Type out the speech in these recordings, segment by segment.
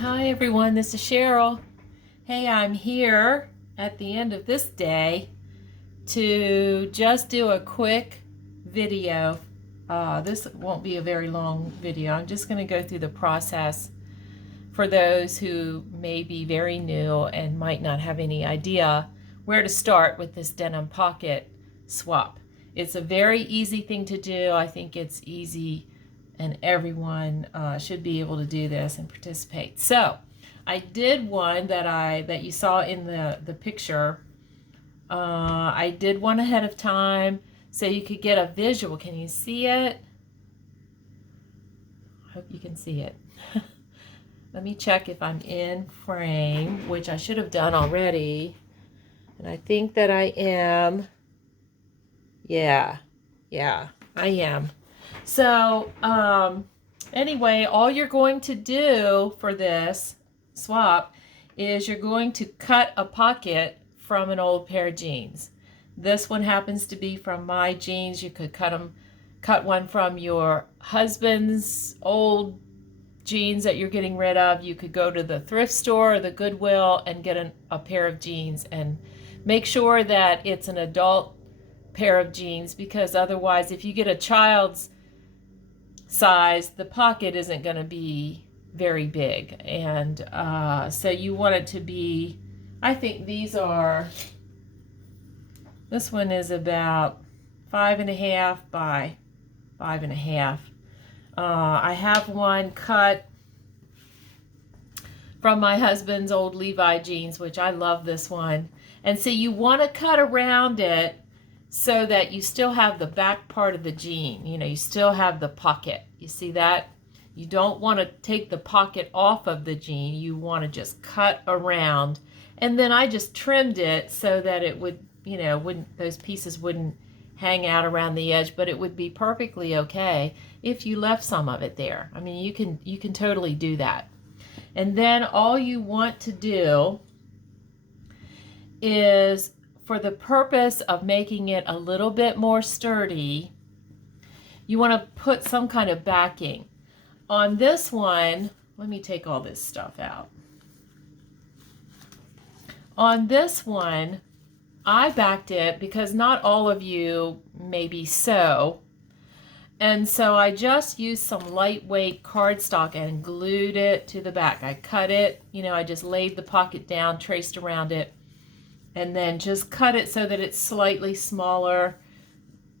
Hi everyone, this is Cheryl. Hey, I'm here at the end of this day to just do a quick video. This won't be a very long video. I'm just going to go through the process for those who may be very new and might not have any idea where to start with this denim pocket swap. It's a very easy thing to do. I think it's easy and everyone should be able to do this and participate. So I did one that you saw in the picture. I did one ahead of time so you could get a visual. Can you see it? I hope you can see it. Let me check if I'm in frame, which I should have done already. And I think that I am. Yeah, I am. So anyway, all you're going to do for this swap is you're going to cut a pocket from an old pair of jeans. This one happens to be from my jeans. You could cut one from your husband's old jeans that you're getting rid of. You could go to the thrift store or the Goodwill and get a pair of jeans, and make sure that it's an adult pair of jeans, because otherwise if you get a child's size, the pocket isn't going to be very big. And so you want it to be, I think this one is about 5.5 by 5.5. I have one cut from my husband's old Levi jeans, which I love this one. And so you want to cut around it so that you still have the back part of the jean. You know, you still have the pocket. You see that? You don't want to take the pocket off of the jean. You want to just cut around. And then I just trimmed it so that it would, those pieces wouldn't hang out around the edge, but it would be perfectly okay if you left some of it there. I mean, you can totally do that. And then all you want to do is, for the purpose of making it a little bit more sturdy, you want to put some kind of backing. On this one, let me take all this stuff out. On this one, I backed it because not all of you maybe sew. And so I just used some lightweight cardstock and glued it to the back. I cut it, I just laid the pocket down, traced around it, and then just cut it so that it's slightly smaller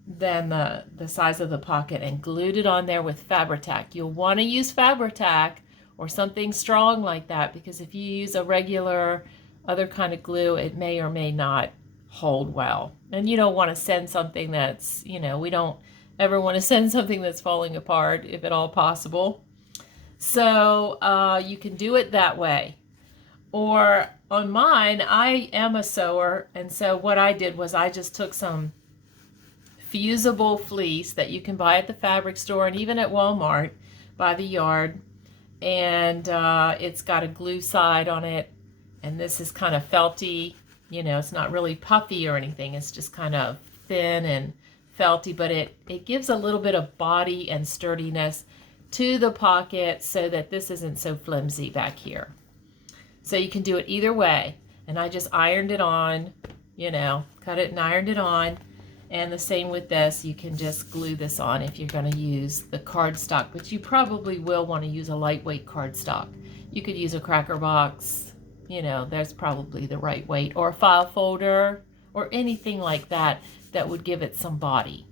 than the size of the pocket, and glued it on there with Fabri-Tac. You'll want to use Fabri-Tac or something strong like that, because if you use a regular other kind of glue, it may or may not hold well. And you don't want to send something that's, we don't ever want to send something that's falling apart if at all possible. So you can do it that way. Or on mine, I am a sewer, and so what I did was I just took some fusible fleece that you can buy at the fabric store and even at Walmart by the yard, and it's got a glue side on it, and this is kind of felty. It's not really puffy or anything, it's just kind of thin and felty, but it gives a little bit of body and sturdiness to the pocket so that this isn't so flimsy back here. So you can do it either way. And I just ironed it on, cut it and ironed it on. And the same with this, you can just glue this on if you're going to use the cardstock, but you probably will want to use a lightweight cardstock. You could use a cracker box, there's probably the right weight, or a file folder, or anything like that that would give it some body.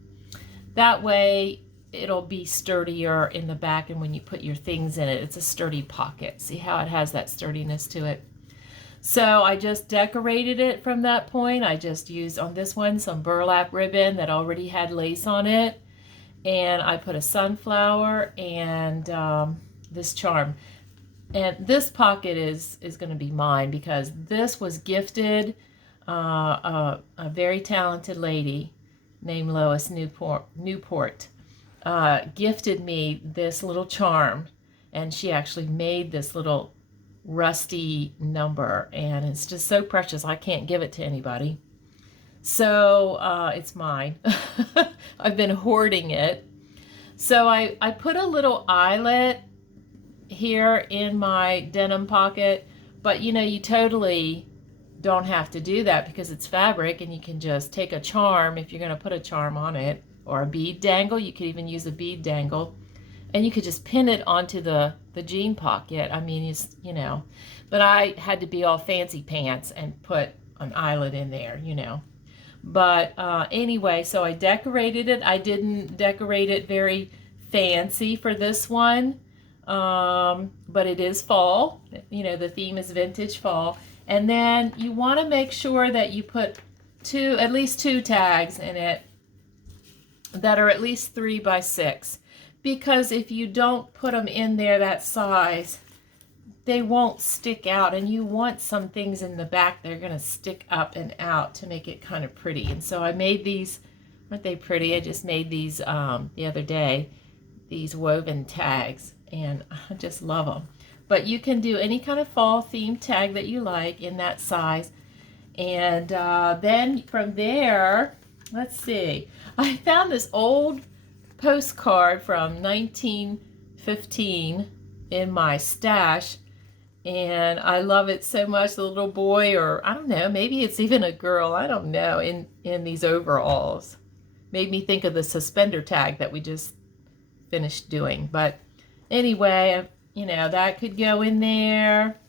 That way it'll be sturdier in the back, and when you put your things in it, it's a sturdy pocket. See how it has that sturdiness to it? So I just decorated it from that point. I just used on this one some burlap ribbon that already had lace on it, and I put a sunflower and this charm. And this pocket is going to be mine because this was gifted. A very talented lady named Lois Newport gifted me this little charm, and she actually made this little rusty number, and it's just so precious. I can't give it to anybody, so it's mine. I've been hoarding it. So I put a little eyelet here in my denim pocket, but you know, you totally don't have to do that because it's fabric, and you can just take a charm if you're going to put a charm on it, or a bead dangle. You could even use a bead dangle, and you could just pin it onto the jean pocket. I mean, it's, you know, but I had to be all fancy pants and put an eyelet in there, you know. But anyway, so I decorated it. I didn't decorate it very fancy for this one, but it is fall. You know, the theme is vintage fall. And then you want to make sure that you put at least two tags in it that are at least 3 by 6, because if you don't put them in there that size, they won't stick out, and you want some things in the back that are going to stick up and out to make it kind of pretty. And so I made these, aren't they pretty? I just made these the other day, these woven tags, and I just love them. But you can do any kind of fall themed tag that you like in that size. And then from there, let's see, I found this old postcard from 1915 in my stash, and I love it so much. The little boy, or I don't know, maybe it's even a girl, I don't know, in these overalls. Made me think of the suspender tag that we just finished doing. But anyway, you know, that could go in there.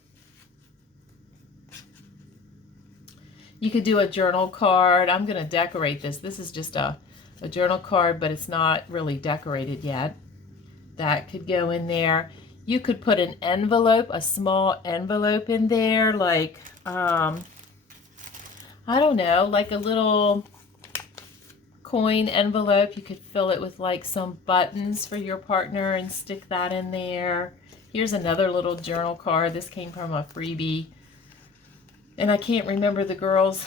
You could do a journal card. I'm going to decorate this. This is just a journal card, but it's not really decorated yet. That could go in there. You could put an envelope, a small envelope in there, like, I don't know, like a little coin envelope. You could fill it with like some buttons for your partner and stick that in there. Here's another little journal card. This came from a freebie, and I can't remember the girl's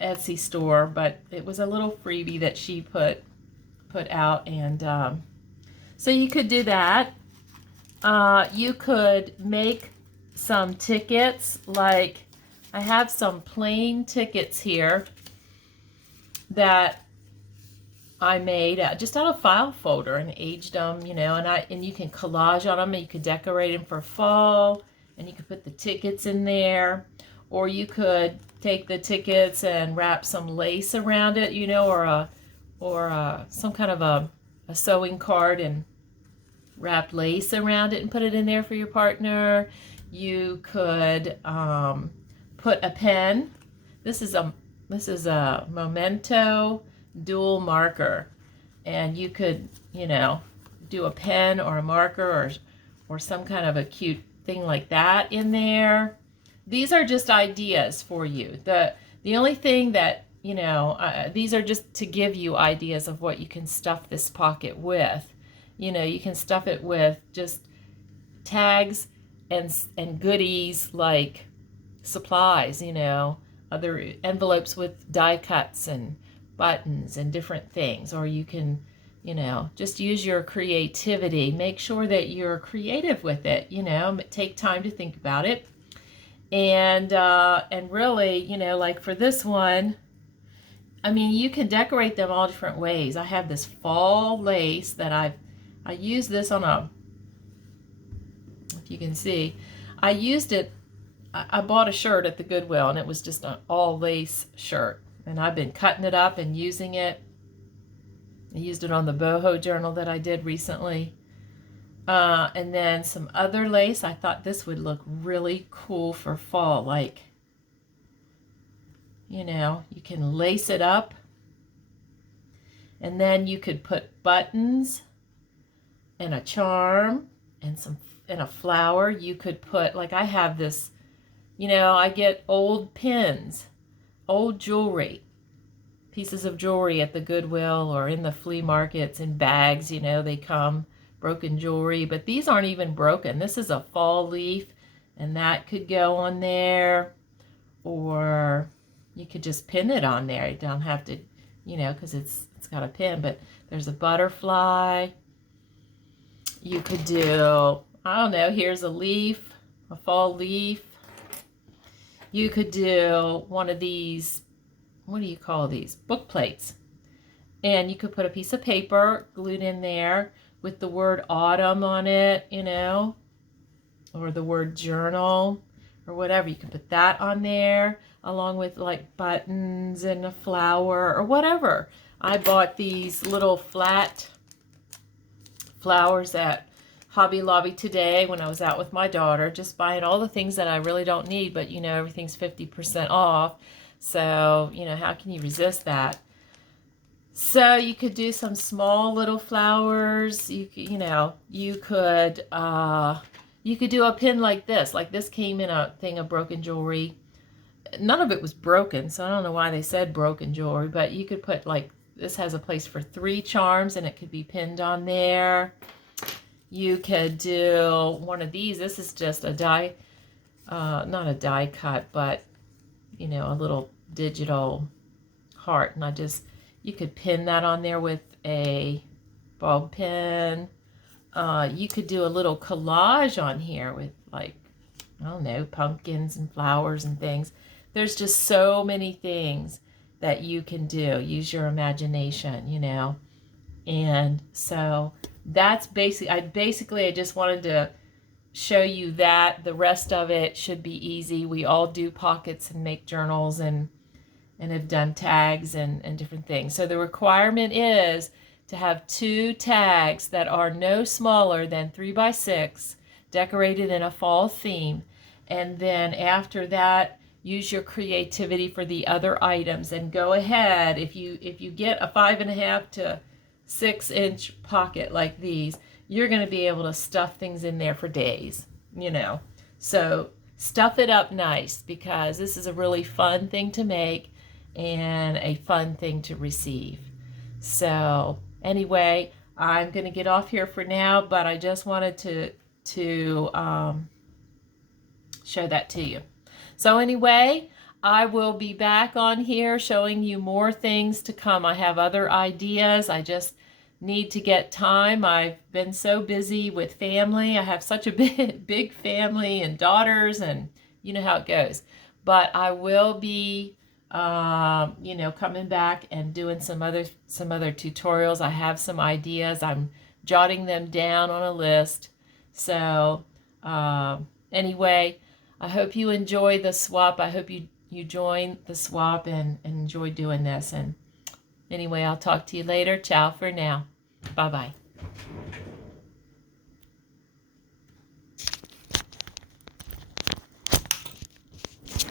Etsy store, but it was a little freebie that she put out, and so you could do that. You could make some tickets, like I have some plain tickets here that I made just out of file folder and aged them, you know, and you can collage on them, and you could decorate them for fall, and you could put the tickets in there, or you could take the tickets and wrap some lace around it, you know, or some kind of a sewing card and wrap lace around it and put it in there for your partner. You could put a pen. This is a Memento dual marker, and you could, you know, do a pen or a marker or some kind of a cute thing like that in there. These are just ideas for you. The only thing that, you know, these are just to give you ideas of what you can stuff this pocket with. You know, you can stuff it with just tags and goodies like supplies, you know, other envelopes with die cuts and buttons and different things. Or you can, you know, just use your creativity. Make sure that you're creative with it, you know, take time to think about it. And really, you know, like for this one, I mean, you can decorate them all different ways. I have this fall lace that I used this on if you can see, I used it, I bought a shirt at the Goodwill, and it was just an all lace shirt, and I've been cutting it up and using it. I used it on the boho journal that I did recently. And then some other lace. I thought this would look really cool for fall, like, you know, you can lace it up, and then you could put buttons and a charm and a flower. You could put, like I have this, you know, I get old pins, old jewelry, pieces of jewelry at the Goodwill or in the flea markets in bags, you know, they come, broken jewelry, but these aren't even broken. This is a fall leaf, and that could go on there, or you could just pin it on there. You don't have to, you know, because it's got a pin, but there's a butterfly. You could do, I don't know, here's a leaf, a fall leaf. You could do one of these, what do you call these? Book plates. And you could put a piece of paper glued in there with the word autumn on it, you know. or the word journal or whatever. You can put that on there along with like buttons and a flower or whatever. I bought these little flat flowers at Hobby Lobby today when I was out with my daughter, just buying all the things that I really don't need, but you know, everything's 50% off. So, you know, how can you resist that? So you could do some small little flowers. You could, you could do a pin like this. Like this came in a thing of broken jewelry. None of it was broken, so I don't know why they said broken jewelry, but you could put like, this has a place for 3 charms and it could be pinned on there. You could do one of these. This is just a die, not a die cut, but you know, a little digital heart. And you could pin that on there with a ball pin. You could do a little collage on here with like, I don't know, pumpkins and flowers and things. There's just so many things that you can do. Use your imagination, you know. And so that's I just wanted to show you that. The rest of it should be easy. We all do pockets and make journals and have done tags and different things. So the requirement is to have 2 tags that are no smaller than 3 by 6, decorated in a fall theme. And then after that, use your creativity for the other items and go ahead. If you get a 5.5 to 6 inch pocket like these, you're going to be able to stuff things in there for days, you know. So stuff it up nice, because this is a really fun thing to make and a fun thing to receive. So anyway, I'm going to get off here for now, but I just wanted to show that to you. So anyway, I will be back on here showing you more things to come. I have other ideas. I just need to get time. I've been so busy with family. I have such a big family and daughters, and you know how it goes. But I will be coming back and doing some other tutorials. I have some ideas. I'm jotting them down on a list. So anyway, I hope you enjoy the swap. I hope you join the swap and enjoy doing this. And anyway, I'll talk to you later. Ciao for now. Bye-bye.